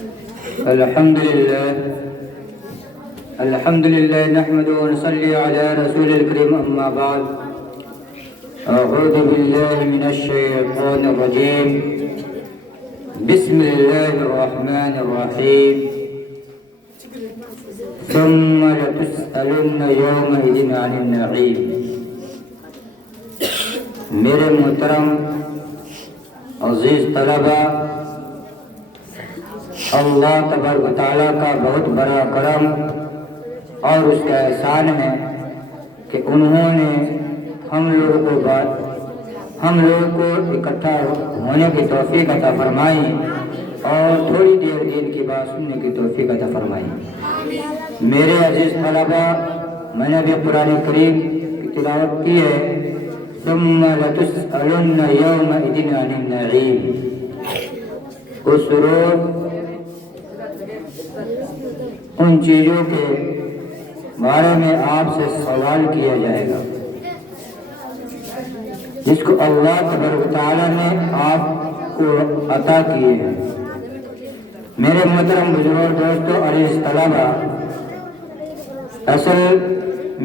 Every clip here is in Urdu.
الحمد لله نحمده ونصلي على رسول الكريم أما بعد أعوذ بالله من الشيطان الرجيم بسم الله الرحمن الرحيم ثم لتسألن يومئذ عن النعيم. میرے محترم عزیز طلبہ، اللہ تبارک و تعالیٰ کا بہت بڑا کرم اور اس کا احسان ہے کہ انہوں نے ہم لوگوں کو اکٹھا ہونے کی توفیق عطا فرمائی اور تھوڑی دیر دین کی بات سننے کی توفیق عطا فرمائی. میرے عزیز طلبہ، میں نے بھی قرآن کریم کی تلاوت کی ہے. ثم لتسألن يومئذ عن النعيم. اس روز ان چیزوں کے بارے میں آپ سے سوال کیا جائے گا جس کو اللہ تبارک و تعالیٰ نے آپ کو عطا کیے ہیں. میرے محترم بزرگ دوستوں، عزیز طلبہ، اصل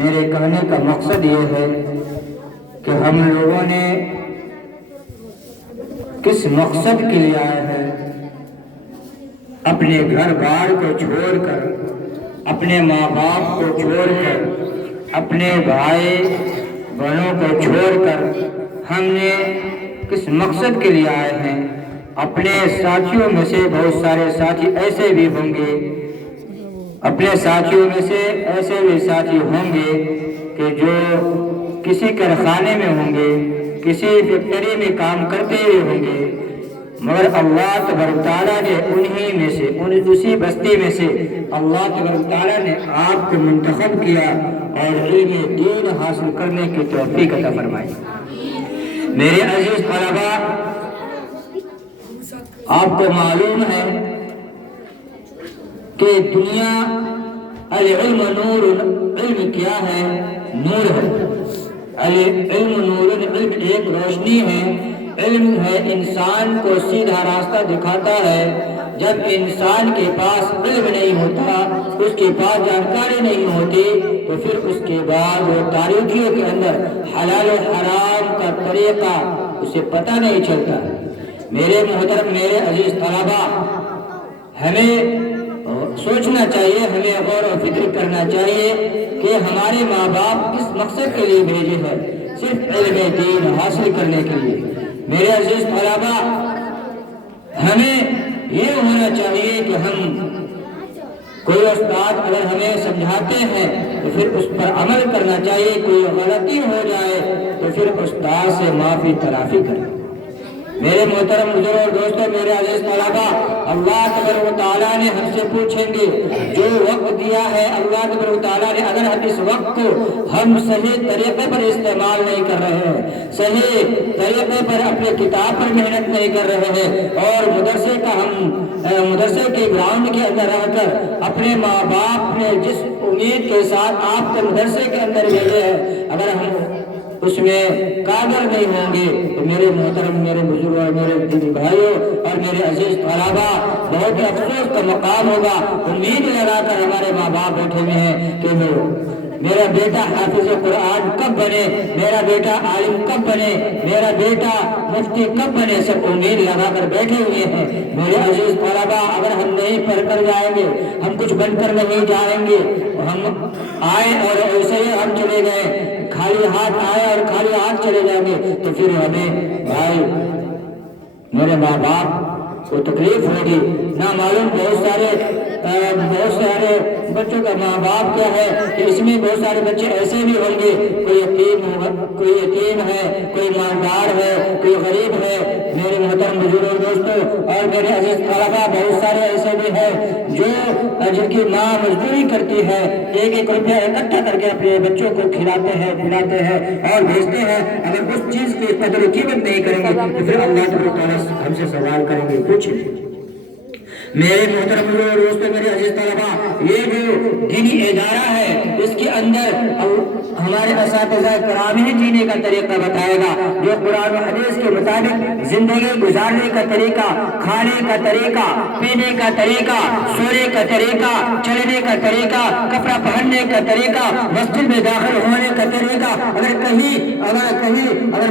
میرے کہنے کا مقصد یہ ہے کہ ہم لوگوں نے کس مقصد کے لیے آئے ہیں. اپنے گھر بار کو چھوڑ کر، اپنے ماں باپ کو چھوڑ کر، اپنے بھائی بہنوں کو چھوڑ کر ہم نے کس مقصد کے لیے آئے ہیں. اپنے ساتھیوں میں سے بہت سارے ساتھی ایسے بھی ہوں گے، اپنے ساتھیوں میں سے ایسے بھی ساتھی ہوں گے کہ جو کسی کارخانے میں ہوں گے، کسی فیکٹری میں کام کرتے ہوئے ہوں گے، مگر اللہ تبارک تعالیٰ نے انہی میں سے، اسی بستی میں سے اللہ تبارک تعالیٰ نے آپ کو منتخب کیا اور علم دین حاصل کرنے کی توفیق عطا فرمائی. میرے عزیز طلبہ، آپ کو معلوم ہے کہ دنیا العلم نور، علم کیا ہے؟ نور ہے. علم نور، علم ایک روشنی ہے. علم ہے انسان کو سیدھا راستہ دکھاتا ہے. جب انسان کے پاس علم نہیں ہوتا، اس کے پاس جانکاری نہیں ہوتی، تو پھر اس کے بعد وہ تاریکیوں کے اندر حلال و حرام کا طریقہ اسے پتہ نہیں چلتا. میرے محترم، میرے عزیز طلبہ، ہمیں سوچنا چاہیے، ہمیں غور و فکر کرنا چاہیے کہ ہمارے ماں باپ کس مقصد کے لیے بھیجے ہیں؟ صرف علم دین حاصل کرنے کے لیے. میرے عزیز طلبہ، ہمیں یہ ہونا چاہیے کہ ہم کوئی استاد اگر ہمیں سمجھاتے ہیں تو پھر اس پر عمل کرنا چاہیے. کوئی غلطی ہو جائے تو پھر استاد سے معافی تلافی کریں. میرے محترم بزرگ اور دوستوں، میرے عزیز طلبہ، اللہ تبارک و تعالیٰ نے ہم سے پوچھیں گے جو وقت دیا ہے اللہ تبارک و تعالیٰ نے، اگر ہم اس وقت کو ہم صحیح طریقے پر استعمال نہیں کر رہے ہیں، صحیح طریقے پر اپنے کتاب پر محنت نہیں کر رہے ہیں، اور مدرسے کے گراؤنڈ کے اندر رہ کر اپنے ماں باپ نے جس امید کے ساتھ آپ کو مدرسے کے اندر بھیجے ہیں، اگر ہم اس میں قادر نہیں ہوں گے تو میرے محترم، میرے بزرگ اور میرے دینی بھائیوں اور میرے عزیز طلبہ، بہت افسوس کا مقام ہوگا. امید لگا کر ہمارے ماں باپ بیٹھے ہوئے ہیں کہ میرا بیٹا حافظ قرآن کب بنے، میرا بیٹا عالم کب بنے، میرا بیٹا مفتی کب بنے، سب امید لگا کر بیٹھے ہوئے ہیں. میرے عزیز طلبہ، اگر ہم نہیں پڑھ کر جائیں گے، ہم کچھ بن کر نہیں جائیں گے، ہم آئے اور ایسے ہی ہم چلے گئے، خالی ہاتھ آئے اور خالی ہاتھ چلے جائیں گے، تو پھر ہمیں بھائی میرے ماں باپ کو تکلیف ہوگی. نہ معلوم بہت سارے بچوں کا ماں باپ کیا ہے کہ اس میں بہت سارے بچے ایسے بھی ہوں گے، کوئی یتیم ہے، کوئی مالدار ہے، کوئی غریب ہے. میرے محترم بزرگ دوستوں اور میرے عزیز طلبہ، بہت سارے ایسے بھی ہیں جن کی ماں مزدوری کرتی ہے، 1-1 روپیہ اکٹھا کر کے اپنے بچوں کو کھلاتے ہیں، پلاتے ہیں اور بھیجتے ہیں. اگر اس چیز کی قدر و قیمت نہیں کریں گے تو پھر اللہ تعالیٰ ہم سے سوال کریں گے. کچھ میرے محترم دوستوں، میرے عزیز طلبہ، یہ جو دینی ادارہ ہے اس کے اندر ہمارے اساتذہ کرام ہی جینے کا طریقہ بتائے گا، جو قرآن و حدیث کے مطابق زندگی گزارنے کا طریقہ، کھانے کا طریقہ، پینے کا طریقہ، سونے کا طریقہ، چلنے کا طریقہ، کپڑا پہننے کا طریقہ، مسجد میں داخل ہونے کا طریقہ اگر کہیں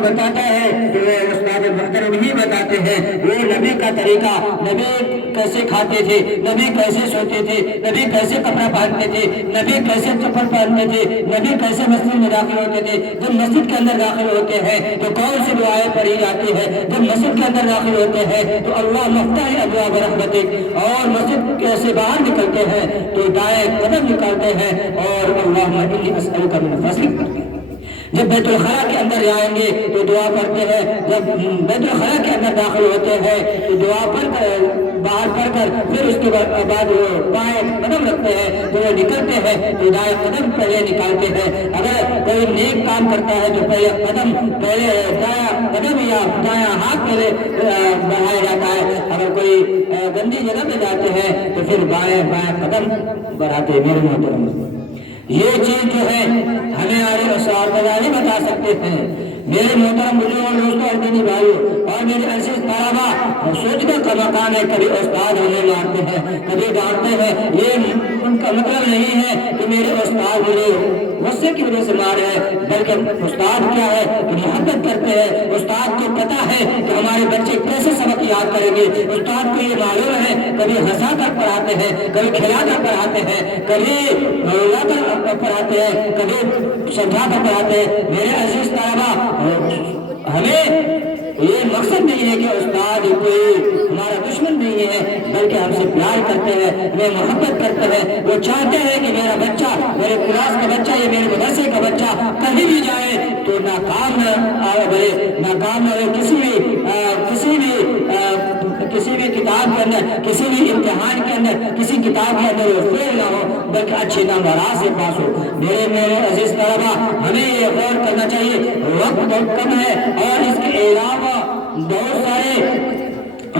بتاتا ہے تو استاد محترم ہی بتاتے ہیں وہ نبی کا طریقہ، نبی کیسے کھاتے تھے، نبی کیسے سوتے تھے، نبی کیسے کپڑا پہنتے تھے، نبی کیسے چپل پہنتے تھے، نبی کیسے مسجد میں داخل ہوتے تھے۔ جب مسجد کے اندر داخل ہوتے ہیں تو کون سی دعائیں پڑھی جاتی ہے؟ جب مسجد کے اندر داخل ہوتے ہیں تو اللہ مفتاح ابواب رحمتک، اور مسجد سے باہر نکلتے ہیں تو دائیں قدم نکالتے ہیں اور اللہم انی اسألک من فضلک پڑھتے ہیں۔ جب بیت الخلا کے اندر جائیں گے تو دعا پڑھتے ہیں، جب بیت الخلا کے اندر داخل ہوتے ہیں تو دعا پڑھ کر باہر پڑھ کر پھر اس کے بعد وہ بائیں قدم رکھتے ہیں، تو وہ نکلتے ہیں تو دائیں قدم پہلے نکالتے ہیں۔ اگر کوئی نیک کام کرتا ہے تو پہلے دایاں قدم یا دایاں ہاتھ پہلے بڑھایا جاتا ہے، اگر کوئی گندی جگہ پہ جاتے ہیں تو پھر بائیں قدم بڑھاتے ہیں۔ میرے محترم یہ چیز جو ہے ہمیں آرے اساتذہ نہیں بتا سکتے ہیں۔ میرے محترم بزرگوں اور دوستوں اور دینی بھائیوں اور میرے عزیز طلباء، سوچنے کا مقام ہے، کبھی استاد ہمیں مارتے ہیں، کبھی ڈانٹتے ہیں، یہ ان کا مطلب نہیں ہے کہ میرے استاد مجھے غصے کی وجہ سے مار ہے، بلکہ استاد کیا ہے کہ محبت کرتے ہیں۔ استاد کو پتا ہے کہ ہمارے بچے کیسے سبق یاد کریں گے، استاد کو یہ معلوم ہے کبھی ہنسا کر پڑھاتے ہیں، کبھی کھلا کر پڑھاتے ہیں، کبھی رولا کر پڑھاتے ہیں، کبھی سمجھا کر پڑھاتے ہیں۔ میرے عزیز طلباء، ہمیں یہ مقصد نہیں ہے کہ استاد کوئی ہمارا دشمن نہیں ہے، بلکہ ہم سے پیار کرتے ہیں، ہمیں محبت کرتے ہیں۔ وہ چاہتے ہیں کہ میرا بچہ، میرے کلاس کا بچہ یا میرے مدرسے کا بچہ کہیں بھی جائے تو ناکام نہ بھلے ناکام نہ ہو، کسی بھی کتاب کے اندر، کسی بھی امتحان کے اندر، کسی کتاب کے اندر وہ فیل نہ ہو، بلکہ اچھے نمبرات سے پاس ہو۔ میرے عزیز طلباء، ہمیں یہ غور کرنا چاہیے، وقت بہت کم ہے اور اس کے علاوہ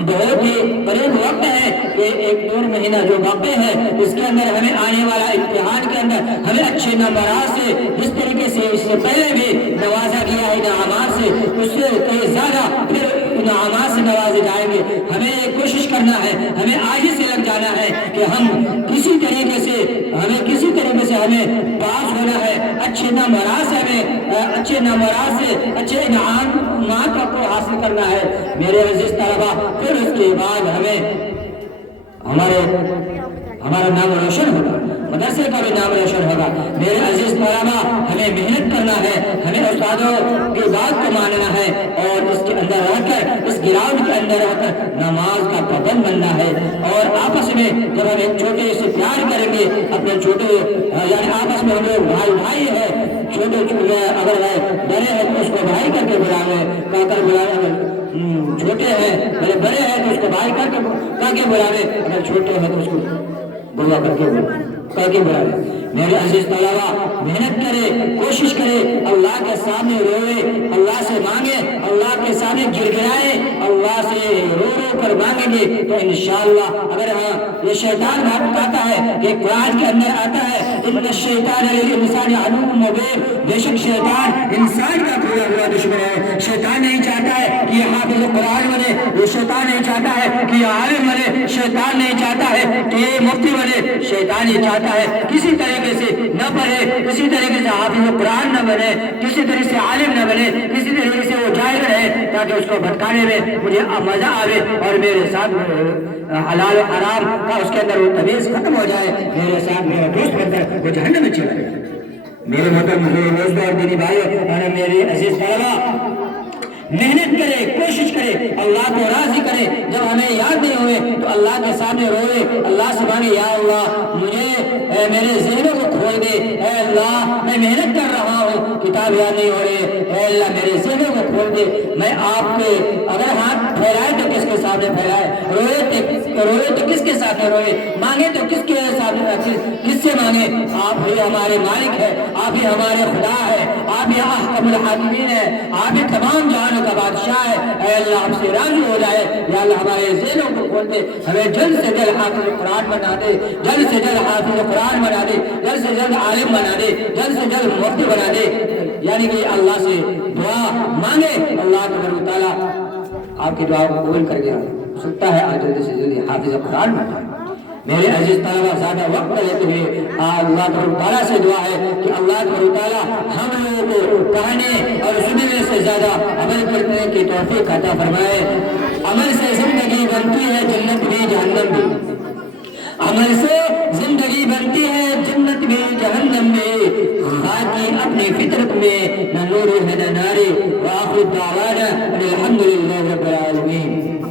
بہت ہی قریب وقت ہے کہ ایک 2 مہینہ جو باقی ہے اس کے اندر ہمیں آنے والا امتحان کے اندر ہمیں اچھے نمبرات سے، جس طریقے سے اس سے پہلے بھی نوازا گیا ہے انعامات سے، اس سے کہیں زیادہ پھر انعامات سے نوازے جائیں گے۔ ہمیں یہ کوشش کرنا ہے، ہمیں آج ہی سے لگ جانا ہے کہ ہم کسی طریقے سے ہمیں پاس ہونا ہے، اچھے نمبرات سے اچھے انعامات کو حاصل کرنا ہے۔ میرے عزیز طلباء، پھر اس کے بعد ہمارا نام روشن ہوگا، مدرسے کا بھی نام روشن ہوگا۔ میرے عزیز طلباء، ہمیں محنت کرنا ہے، ہمیں استادوں کی بات کو ماننا ہے اور اس کے اندر رہ کر، اس گراؤنڈ کے اندر رہ کر نماز کا پابند بننا ہے۔ اور آپس میں جب ہم ایک چھوٹے سے پیار کریں گے، اپنے چھوٹے یعنی آپس میں ہم لوگ بھائی ہے، چھوٹے اگر بڑے ہیں تو اس کو بھائی کر کے بلاوے، چھوٹے ہیں بڑے ہیں تو اس کو بھائی کر کے بلاوے، اگر چھوٹے ہیں تو اس کو بلا کر کے بلاوے۔ میرے عزیز طلباء، محنت کرے، کوشش کرے، اللہ کے سامنے روئے، اللہ سے مانگے، اللہ کے سامنے گر گرائے، اللہ سے رو کر مانگیں گے تو انشاءاللہ اگر یہ شیطان بتاتا ہے کہ قرآن کے اندر آتا ہے ان الشیطان للانسان عدو مبین، بے شک شیطان انسان کا کھلا ہوا دشمن ہے۔ شیطان نہیں چاہتا ہے کہ یہ حافظ قرآن بنے، وہ شیطان نہیں چاہتا ہے کہ یہ عالم بنے، شیطان نہیں چاہتا ہے کہ یہ مفتی بنے، شیطان یہ چاہتا ہے کسی طریقے سے نہ پڑھے، کسی طریقے سے حافظ قرآن نہ بنے، کسی طریقے سے عالم نہ بنے، کسی طریقے سے وہ جاہل رہے، تاکہ اس کو بھٹکانے میں مجھے مزہ آوے اور میرے ساتھ حلال و حرام کا اس کے اندر وہ تمیز ختم ہو جائے، میرے ساتھ میرا دوست بن کر وہ جہنم میں چلا جائے۔ میرے محترم دوستوں اور دینی بھائیوں اور میرے عزیز طلباء، محنت کرے، کوشش کرے، اللہ کو راضی کرے۔ جب ہمیں یاد نہیں ہوئے تو اللہ کے سامنے روئے، اللہ سے مانگے، یا اللہ مجھے میرے ذہنوں کو کھول دے، اے اللہ میں محنت کر رہا ہوں، کتاب یاد نہیں ہو رہی، اے اللہ میرے ذہنوں کو کھول دے. میں آپ کے اگر ہاتھ پھیلائے تو کس کے سامنے پھیلائے, روئے تو کس کے ساتھ روئے, مانگے تو کس کے سامنے, کس سے مانگے. آپ ہی ہمارے مالک ہے, آپ ہی ہمارے خدا ہے, آپ ہی احکم الحاکمین ہے, آپ ہی تمام جہانوں کا بادشاہ ہے. اے اللہ ہم سے راضی ہو جائے. یا اللہ ہمارے ذہنوں کو کھول دے, ہمیں جلد سے جلد حافظ قرآن بنا دے, جلد سے جلد حافظ قرآن بنا دے, جلد سے جلد عالم بنا دے, جلد سے جلد مفتی بنا دے. یعنی کہ اللہ سے دعا مانگے, اللہ تبارک و تعالیٰ آپ کی دعا کو قبول کر گیا. سکتا ہے آج جلد سے جلد حافظ قرآن بن جائے. میرے عزیز طلبہ زیادہ وقت لیتے ہوئے اللہ تبارک و تعالیٰ سے دعا ہے کہ اللہ تبارک و تعالیٰ ہم لوگوں کو پڑھنے اور سننے سے زیادہ عمل کرنے کی توفیق عطا فرمائے. عمل سے زندگی بنتی ہے, جنت بھی جہنم بھی. عمل سے زندگی بنتی ہے, جنت بھی جہنم بھی. باقی اپنی فطرت میں نہ نور ہے نہ ناری. وآخر دعوانا الحمدللہ رب العالمین.